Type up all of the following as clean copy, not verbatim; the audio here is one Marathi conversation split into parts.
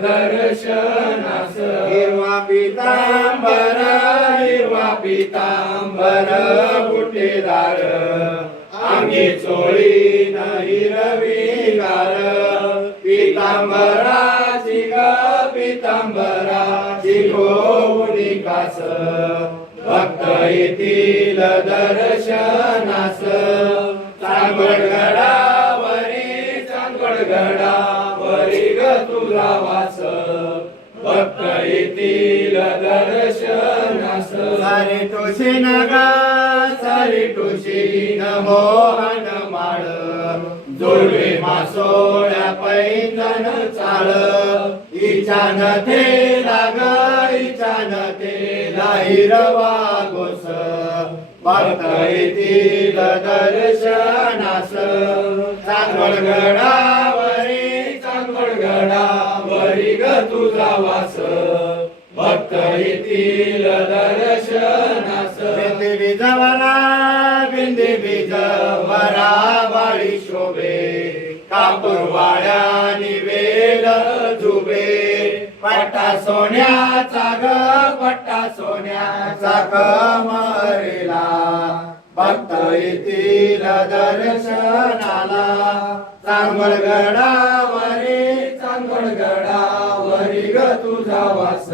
दर्शनास हिरवा पितांबर हिरवा पितांबर बुटेदार अंगी चोळी न हिरवीगार पितांबराची ग पितांबराची गोवणी कास भक्त येतील दर्शनास चांदवडगडावरी ग तुझा वास भक्त येतील दर्शनास सारी तुळशी नगा सारी तुळशी न मोहन माळ जोडवे मासोळ्या पैंजण चाळ इचान थेला ग इचान थेला हिरवा गोस भक्त येतील दर्शनास चांदवडगडावरी ग तुझा वास भक्त येतील दर्शनास बिंदी बीजवरा बाळी शोभे कापूरवाड्यानी वेल जुबे पट्टा सोन्याचा ग पट्टा सोन्याचा कमरेला भक्त येतील दर्शनाला चांदवडगडावरी ग तुझा वास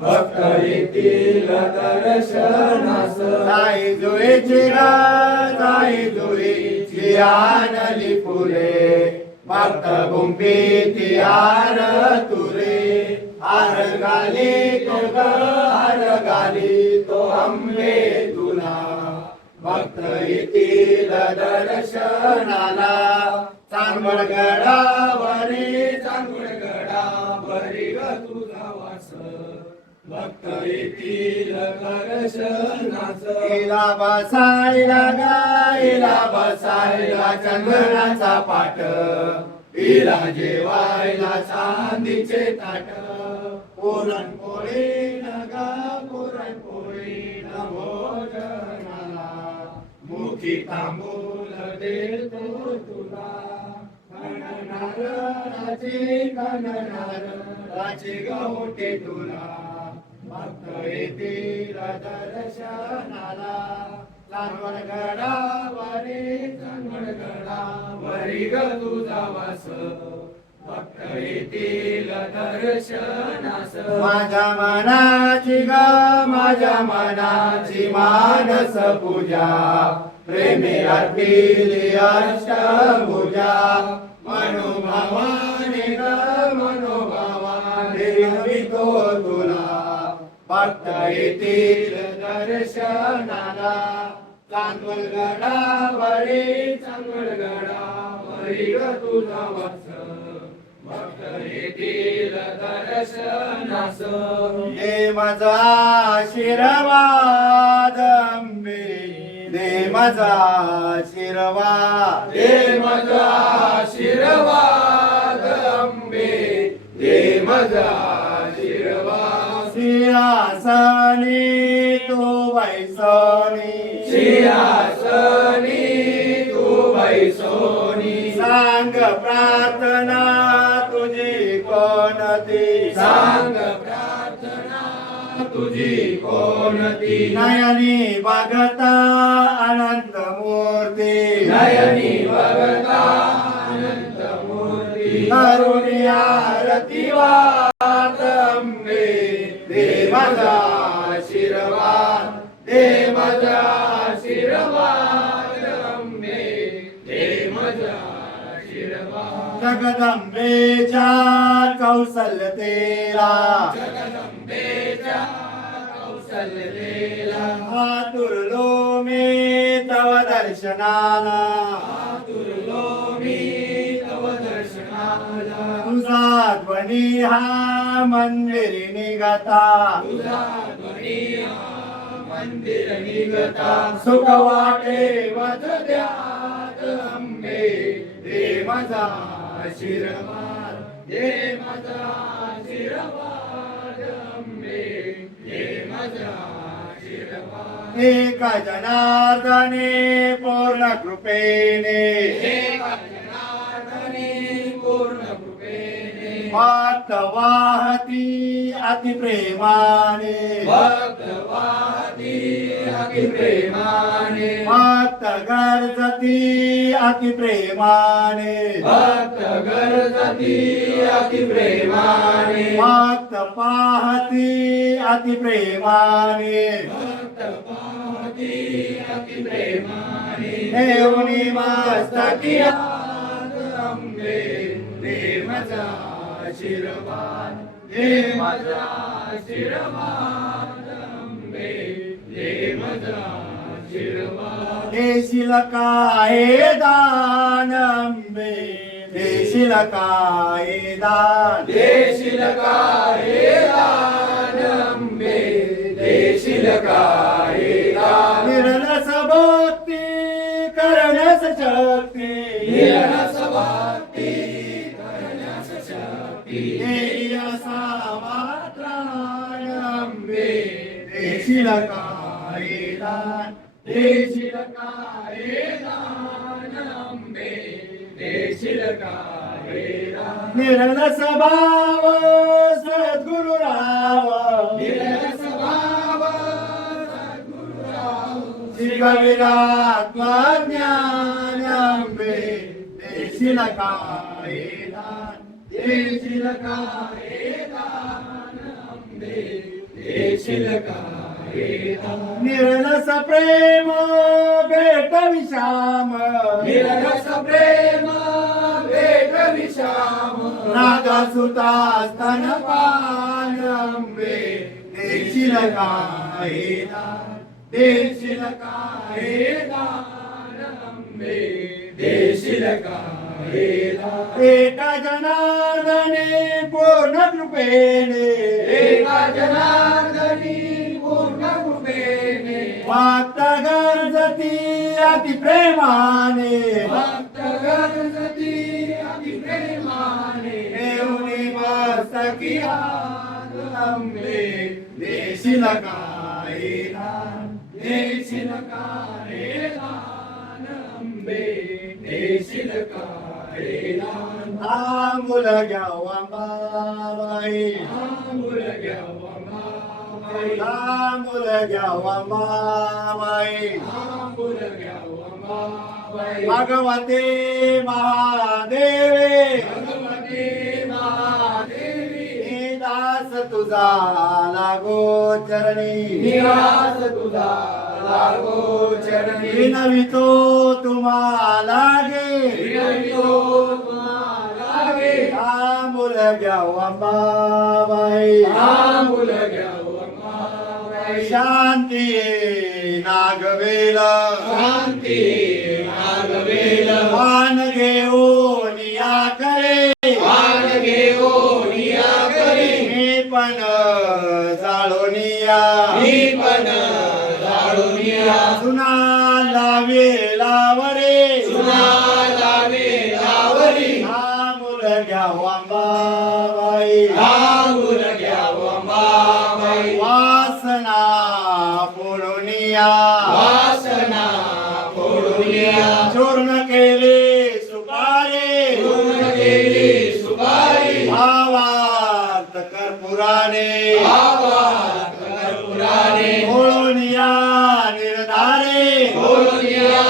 भक्त येतील दर्शनास ताई जुईची आणली फुले भक्त गुंफीती हार तुरे हार घाली तो आंबे तुला भक्त येतील दर्शनाला चांदवडगडावरी ग तुझा वास भक्त येतील दर्शनास हिला बसायला चंदनाचा पाट हिला जेवायला चांदीचे ताट पुरणपोळी नगा पुरणपोळी न भोजनाला मुखी तांबूल देतो तुला कणनारळाची गवटे तुला भक्त येतील दर्शनाला चांदवडगडावरी ग तुझा वास भक्त येतील दर्शनास माझ्या मनाची मानस पूजा प्रेमे अर्पिली अष्टभुजा मनोभावाने विनवितो तुला भक्त येतील दर्शनाला चांदवडगडावरी ग तुझा वास भक्त येतील दर्शनास दे माझा आशीर्वाद अंबे दे माझा आशीर्वाद दे माझा आशीर्वाद अंबे दे माझा आशीर्वाद सिंहासनी तू बैसोनी सांग प्रार्थना तुझी कोणती नयनी बघता अनंत मूर्ती करुणी आरती वात अंबे दे माझा आशीर्वाद दे माझा आशीर्वाद अंबे दे माझा आशीर्वाद जगदंबेच्या कौशल्यतेला आतुरलो मी तव दर्शनाला तुझा ध्वनी हा मंदिरी निघता सुख वाटे वध द्यात अंबे दे माझा आशीर्वाद दे माझा आशीर्वाद अंबे दे माझा आशीर्वाद एका जनार्दने पूर्ण कृपेने एका जनार्दने पूर्ण कृपेने भक्त भक्त वाहती अति प्रेमाने भक्त वाहती अति प्रेमाने भक्त गरजती अति प्रेमाने भक्त गरजती अति प्रेमाने भक्त पाहती अति प्रेमाने भक्त पाहती अति प्रेमाने देवनी मस्तकी हात अंबे दे माझा आशीर्वाद दे माझा आशीर्वाद अंबे दे माझा आशीर्वाद देशील काय दान अंबे देशील काय दान देशील काय दान अंबे देशील काय दान निरलस भक्ती करण्यास शक्ती निरस भक्ती करण्यास शक्ती देई असावा त्राण अंबे देशील काय दान देशील काय दान अंबे देशील काय दान निरलस भाव सद्गुरु राव निरस भाव सद्गुरुराव शिवविरात्मा ज्ञान अंबे देशील काय दान देशील काय दान अंबे देशील काय दान निरलस प्रेम भेट विषाम निरस प्रेम भेट विषाम नागसुता स्तनपान अंबे देशील काय दान देशील काय दान अंबे देशील काय दान एका जनार्दने पूर्ण कृपेने एका जनार्दनी पूर्ण कृपेने भक्त गरजती अति प्रेमाने भक्त गरजती अति प्रेमाने देवनी मस्तकी हात अंबे देशील काय दान देशील काय दान अंबे देशील काय दान आंबुल घ्यावा बाबाई आंबुल घ्यावा मामाई आंबुल घ्यावा बाबाई आंबुल घ्यावा मामाई भगवते महादेवे भगवते महादेवी हे दास तुझा लागो चरणी निरास तुझा लागो चरणी विनवितो तुम्हाला गे विनवितो तुम्हाला गे आंबुल घ्यावा बाबाई आंबुल घ्यावा मामाई शांती नागवेल शांती नागवेल मान घेऊन या करे मान घेऊन या करी मी पण जाळून या मी पण जाळून या सुना लावेलावरे सुनाला वेलावरी आंबुल घ्यावा बाबाई आंबुल घ्यावा मामाई वासना पोळून या वासना फोडून या चूर्ण केले सुपारे पूर्ण केली सुपारी भावात कर्पुराने भावात कर्पुराने पोळून या निर्धारे बोलून या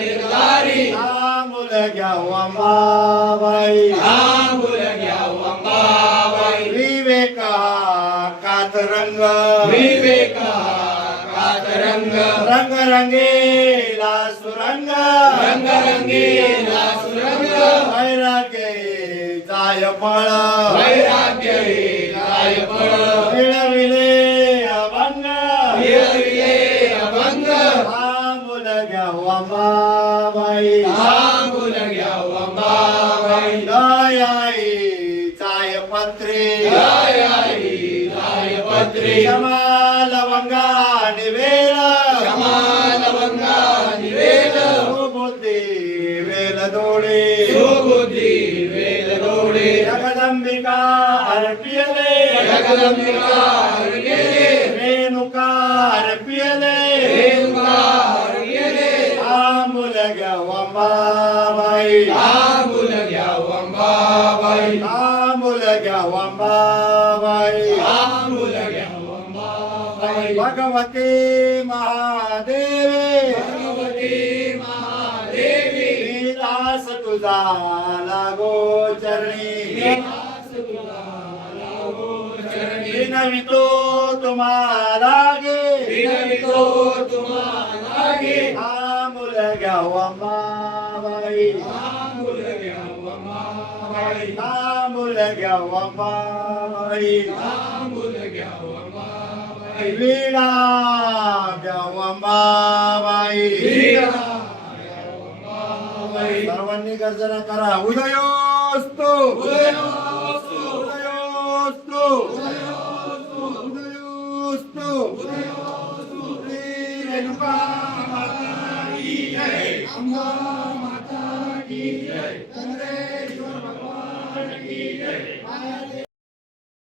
निर्धारी आंबुल घ्यावा बाबाई आंबुल घ्यावा मामाई विवेक हा कातरंग विवेका कातरंग रंगरंगेला सुरंग रंगरंगीला सुरंग वैराग्य जाय फळ वैराग्य काय फळ मिळविले अभंग मिळविले अभंग आंबुल घ्यावा बाबाई आंबुल घ्यावा मामाई दयाई जाय पत्रे जय आई जय पत्री क्षमा लवंगा निवेल क्षमा लवंगा निवेल सुबुद्धी वेल दोडे सुबुद्धी वेल रोडे जगदंबिका अर्पियले जगदंबिका गेले रेणुका अर्पियले रेणुका गेले आंबुल घ्यावा बाबाई आंबुल घ्यावा मामाई आंबुल घ्यावा अंबाबाई भगवते महादेवे भगवती महादेवी मी दास तुझा लागो चरणी दास तुला लागो चरणी विनवितो तुम्हाला गे विनवितो तुम्हाला गे हा मुलगा अंबाबाई आंबुल घ्यावा माबाई हा मुलगा अंबाबाई आंबुल घ्यावा माबाई वीणा अंबाबाई वीणा घ्यावा माबाई सर्वांनी गर्जना करा उदयोस्तु उदयोस्तु उदयोस्तु उदयोस्तु श्री रेणुका माता की जय अंबा माता की जय चंद्रेश्वर